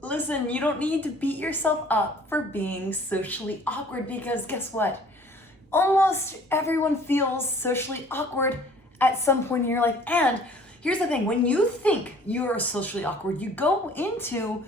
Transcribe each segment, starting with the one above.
Listen, you don't need to beat yourself up for being socially awkward because guess what? Almost everyone feels socially awkward at some point in your life. And here's the thing, when you think you're socially awkward, you go into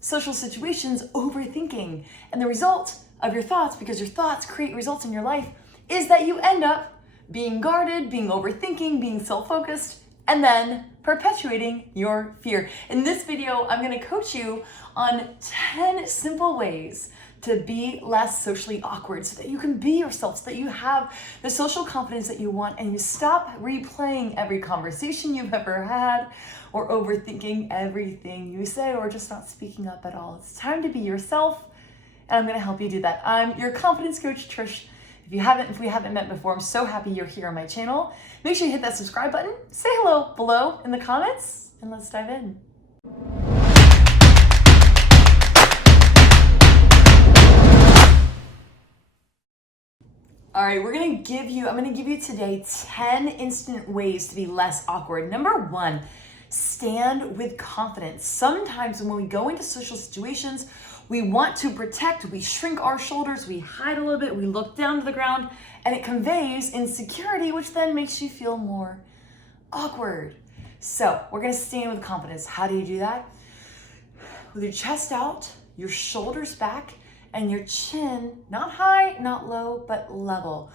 social situations overthinking. And the result of your thoughts, because your thoughts create results in your life, is that you end up being guarded, being overthinking, being self-focused, and then perpetuating your fear. In this video, I'm gonna coach you on 10 simple ways to be less socially awkward so that you can be yourself, so that you have the social confidence that you want and you stop replaying every conversation you've ever had or overthinking everything you say or just not speaking up at all. It's time to be yourself, and I'm gonna help you do that. I'm your confidence coach, Trish. If we haven't met before, I'm so happy you're here on my channel. Make sure you hit that subscribe button, say hello below in the comments, and let's dive in. All right, I'm gonna give you today 10 instant ways to be less awkward. Number one, stand with confidence. Sometimes when we go into social situations, we want to protect, we shrink our shoulders, we hide a little bit, we look down to the ground, and it conveys insecurity, which then makes you feel more awkward. So we're gonna stand with confidence. How do you do that? With your chest out, your shoulders back, and your chin, not high, not low, but level.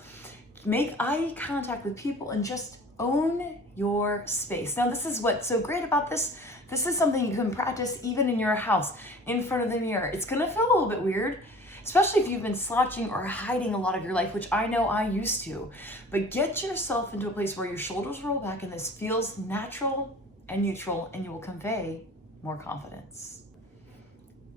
Make eye contact with people and just own your space. Now, this is what's so great about this. This is something you can practice even in your house, in front of the mirror. It's gonna feel a little bit weird, especially if you've been slouching or hiding a lot of your life, which I know I used to. But get yourself into a place where your shoulders roll back and this feels natural and neutral, and you will convey more confidence.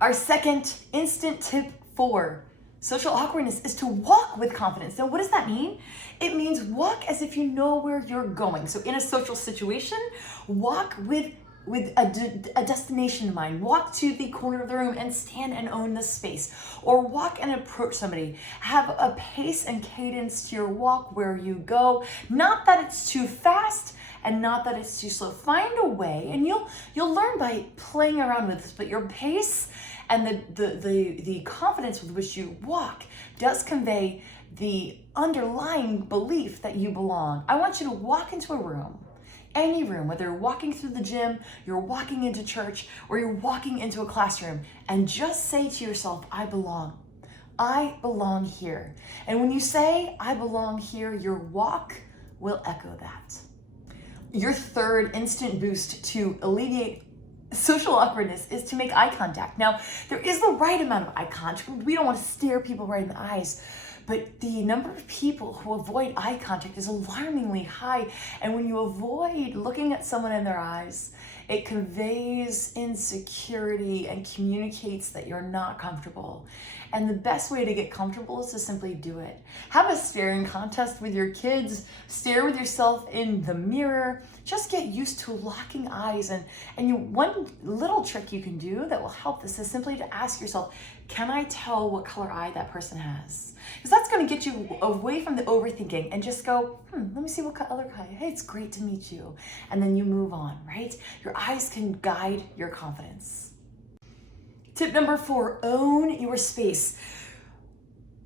Our second instant tip for social awkwardness is to walk with confidence. Now, what does that mean? It means walk as if you know where you're going. So in a social situation, walk with a destination in mind. Walk to the corner of the room and stand and own the space. Or walk and approach somebody. Have a pace and cadence to your walk where you go. Not that it's too fast and not that it's too slow. Find a way, and you'll learn by playing around with this, but your pace and the confidence with which you walk does convey the underlying belief that you belong. I want you to walk into a room, any room, whether you're walking through the gym, you're walking into church, or you're walking into a classroom, and just say to yourself, I belong. I belong here. And when you say, I belong here, your walk will echo that. Your third instant boost to alleviate social awkwardness is to make eye contact. Now, there is the right amount of eye contact. We don't want to stare people right in the eyes, but the number of people who avoid eye contact is alarmingly high. And when you avoid looking at someone in their eyes, it conveys insecurity and communicates that you're not comfortable. And the best way to get comfortable is to simply do it. Have a staring contest with your kids. Stare with yourself in the mirror. Just get used to locking eyes. One little trick you can do that will help this is simply to ask yourself, can I tell what color eye that person has? Because that's going to get you away from the overthinking and just go, let me see what color eye. Hey, it's great to meet you. And then you move on, right? Your eyes can guide your confidence. Tip number 4, own your space.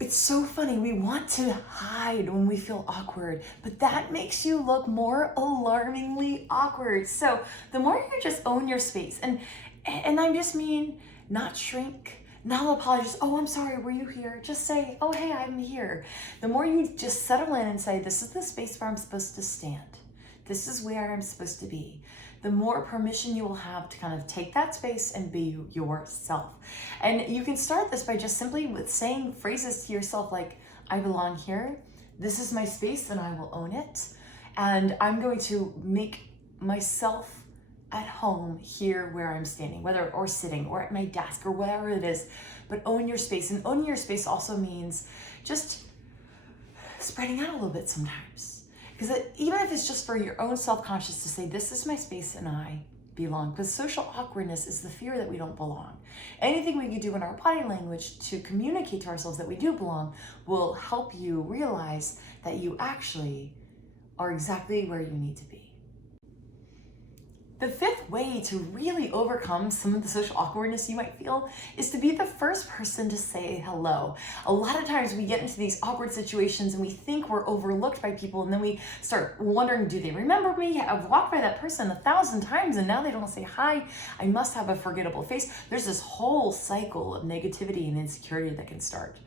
It's so funny, we want to hide when we feel awkward, but that makes you look more alarmingly awkward. So the more you just own your space, and I just mean not shrink, not apologize, oh, I'm sorry, were you here? Just say, oh, hey, I'm here. The more you just settle in and say, this is the space where I'm supposed to stand. This is where I'm supposed to be. The more permission you will have to kind of take that space and be yourself. And you can start this by just simply with saying phrases to yourself like, I belong here, this is my space and I will own it. And I'm going to make myself at home here where I'm standing, or sitting or at my desk or whatever it is, but own your space. And owning your space also means just spreading out a little bit sometimes. Because even if it's just for your own self-conscious to say, this is my space and I belong. Because social awkwardness is the fear that we don't belong. Anything we can do in our body language to communicate to ourselves that we do belong will help you realize that you actually are exactly where you need to be. The fifth way to really overcome some of the social awkwardness you might feel is to be the first person to say hello. A lot of times we get into these awkward situations and we think we're overlooked by people, and then we start wondering, do they remember me? I've walked by that person 1,000 times and now they don't say hi. I must have a forgettable face. There's this whole cycle of negativity and insecurity that can start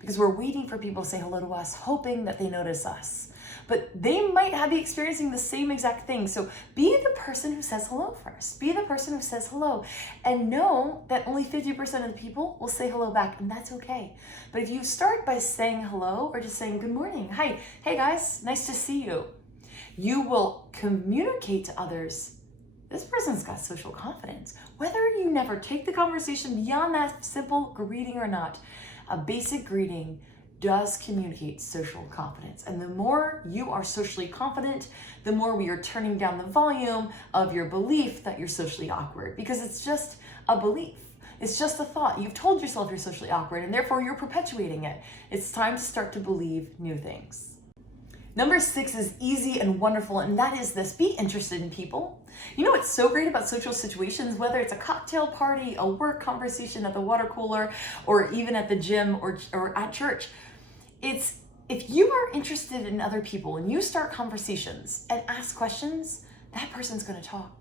because we're waiting for people to say hello to us, hoping that they notice us. But they might be experiencing the same exact thing. So be the person who says hello first. Be the person who says hello. And know that only 50% of the people will say hello back, and that's okay. But if you start by saying hello or just saying good morning, hi, hey guys, nice to see you, you will communicate to others, this person's got social confidence. Whether you never take the conversation beyond that simple greeting or not, a basic greeting does communicate social confidence. And the more you are socially confident, the more we are turning down the volume of your belief that you're socially awkward, because it's just a belief. It's just a thought. You've told yourself you're socially awkward and therefore you're perpetuating it. It's time to start to believe new things. Number 6 is easy and wonderful, and that is this: be interested in people. You know what's so great about social situations, whether it's a cocktail party, a work conversation at the water cooler, or even at the gym or at church? It's if you are interested in other people and you start conversations and ask questions, that person's going to talk.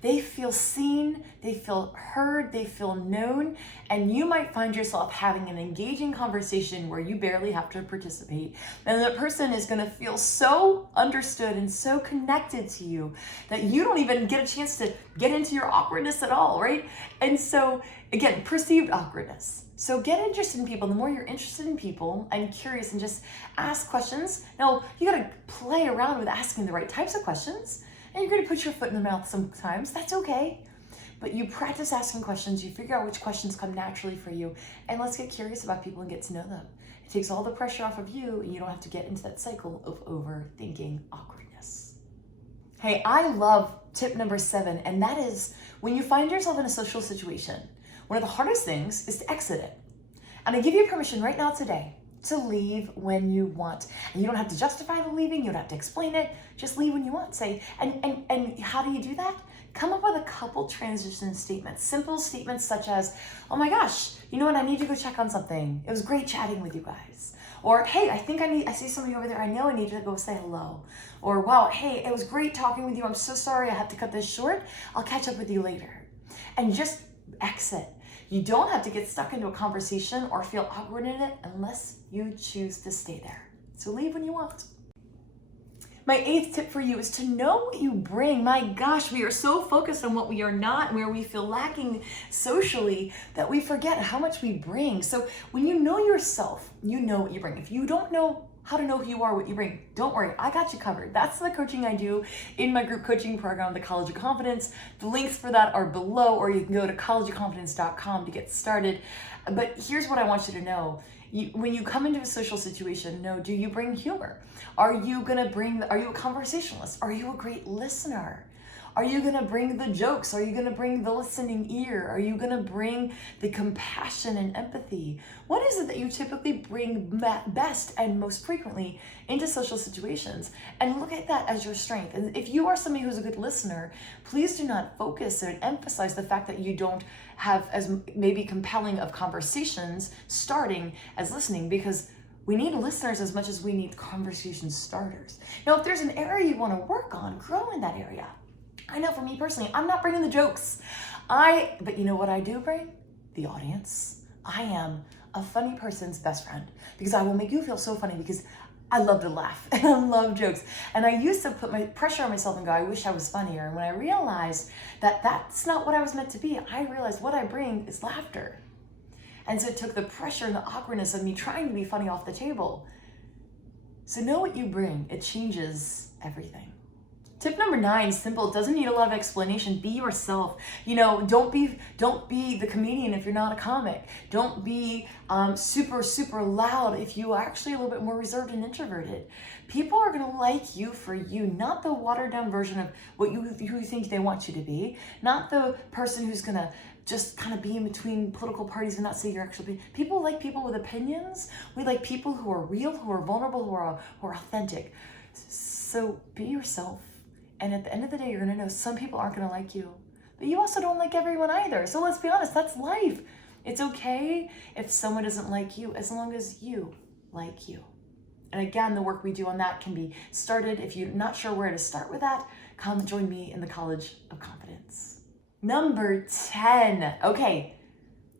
They feel seen, they feel heard, they feel known, and you might find yourself having an engaging conversation where you barely have to participate. And that person is going to feel so understood and so connected to you that you don't even get a chance to get into your awkwardness at all, right? And so, again, perceived awkwardness. So get interested in people. The more you're interested in people and curious and just ask questions. Now, you got to play around with asking the right types of questions. And you're going to put your foot in the mouth sometimes. That's okay. But you practice asking questions. You figure out which questions come naturally for you. And let's get curious about people and get to know them. It takes all the pressure off of you, and you don't have to get into that cycle of overthinking awkwardness. Hey, I love tip number 7, and that is when you find yourself in a social situation, one of the hardest things is to exit it. And I give you permission right now today to leave when you want. And you don't have to justify the leaving, you don't have to explain it, just leave when you want. Say, and how do you do that? Come up with a couple transition statements, simple statements such as, oh my gosh, you know what, I need to go check on something. It was great chatting with you guys. Or, hey, I see somebody over there, I know I need to go say hello. Or, wow, hey, it was great talking with you, I'm so sorry I have to cut this short, I'll catch up with you later. And just exit. You don't have to get stuck into a conversation or feel awkward in it unless you choose to stay there. So leave when you want. My 8th tip for you is to know what you bring. My gosh, we are so focused on what we are not and where we feel lacking socially that we forget how much we bring. So when you know yourself, you know what you bring. If you don't know how to know who you are, what you bring, don't worry, I got you covered. That's the coaching I do in my group coaching program, the College of Confidence. The links for that are below, or you can go to collegeofconfidence.com to get started. But here's what I want you to know. When you come into a social situation, do you bring humor? Are you a conversationalist? Are you a great listener? Are you going to bring the jokes? Are you going to bring the listening ear? Are you going to bring the compassion and empathy? What is it that you typically bring best and most frequently into social situations? And look at that as your strength. And if you are somebody who's a good listener, please do not focus and emphasize the fact that you don't have as maybe compelling of conversations starting as listening, because we need listeners as much as we need conversation starters. Now, if there's an area you want to work on, grow in that area. I know for me personally, I'm not bringing the jokes. But you know what I do bring? The audience. I am a funny person's best friend, because I will make you feel so funny, because I love to laugh and I love jokes. And I used to put my pressure on myself and go, I wish I was funnier. And when I realized that that's not what I was meant to be, I realized what I bring is laughter. And so it took the pressure and the awkwardness of me trying to be funny off the table. So know what you bring. It changes everything. Tip number 9 is simple. It doesn't need a lot of explanation. Be yourself. Don't be the comedian if you're not a comic. Don't be super loud if you are actually a little bit more reserved and introverted. People are going to like you for you, not the watered down version of who you think they want you to be, not the person who's going to just kind of be in between political parties and not say you're actually. People like people with opinions. We like people who are real, who are vulnerable, who are authentic. So be yourself. And at the end of the day, you're gonna know some people aren't gonna like you, but you also don't like everyone either. So let's be honest, that's life. It's okay if someone doesn't like you as long as you like you. And again, the work we do on that can be started. If you're not sure where to start with that, come join me in the College of Confidence. Number 10. Okay,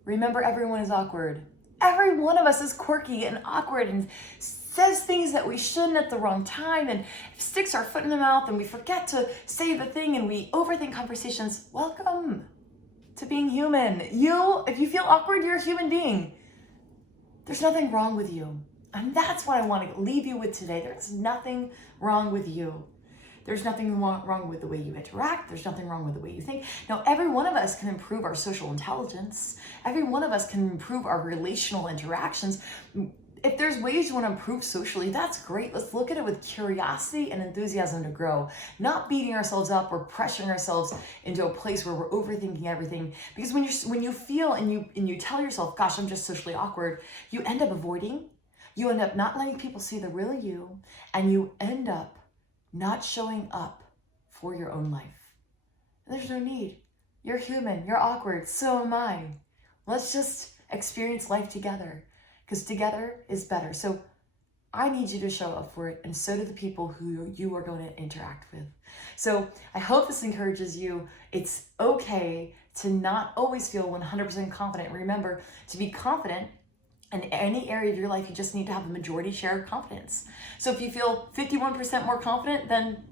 remember, everyone is awkward. Every one of us is quirky and awkward and says things that we shouldn't at the wrong time and sticks our foot in the mouth and we forget to say the thing and we overthink conversations. Welcome to being human. If you feel awkward, you're a human being. There's nothing wrong with you. And that's what I want to leave you with today. There's nothing wrong with you. There's nothing wrong with the way you interact. There's nothing wrong with the way you think. Now, every one of us can improve our social intelligence. Every one of us can improve our relational interactions. If there's ways you want to improve socially, that's great. Let's look at it with curiosity and enthusiasm to grow, not beating ourselves up or pressuring ourselves into a place where we're overthinking everything. Because when you feel and you tell yourself, gosh, I'm just socially awkward, you end up avoiding, you end up not letting people see the real you, and you end up not showing up for your own life. There's no need. You're human, you're awkward, so am I. Let's just experience life together, because together is better. So I need you to show up for it, and so do the people who you are going to interact with. So I hope this encourages you. It's okay to not always feel 100% confident. Remember, to be confident in any area of your life, you just need to have a majority share of confidence. So if you feel 51% more confident than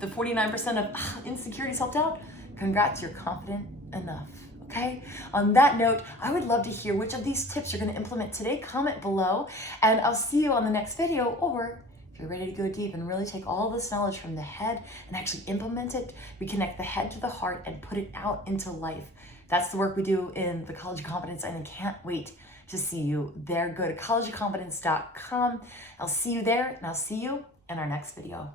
the 49% of insecurity, self-doubt, congrats, you're confident enough. Okay? On that note, I would love to hear which of these tips you're going to implement today. Comment below, and I'll see you on the next video. Or if you're ready to go deep and really take all this knowledge from the head and actually implement it, we connect the head to the heart and put it out into life. That's the work we do in the College of Confidence, and I can't wait to see you there. Go to collegeofconfidence.com. I'll see you there, and I'll see you in our next video.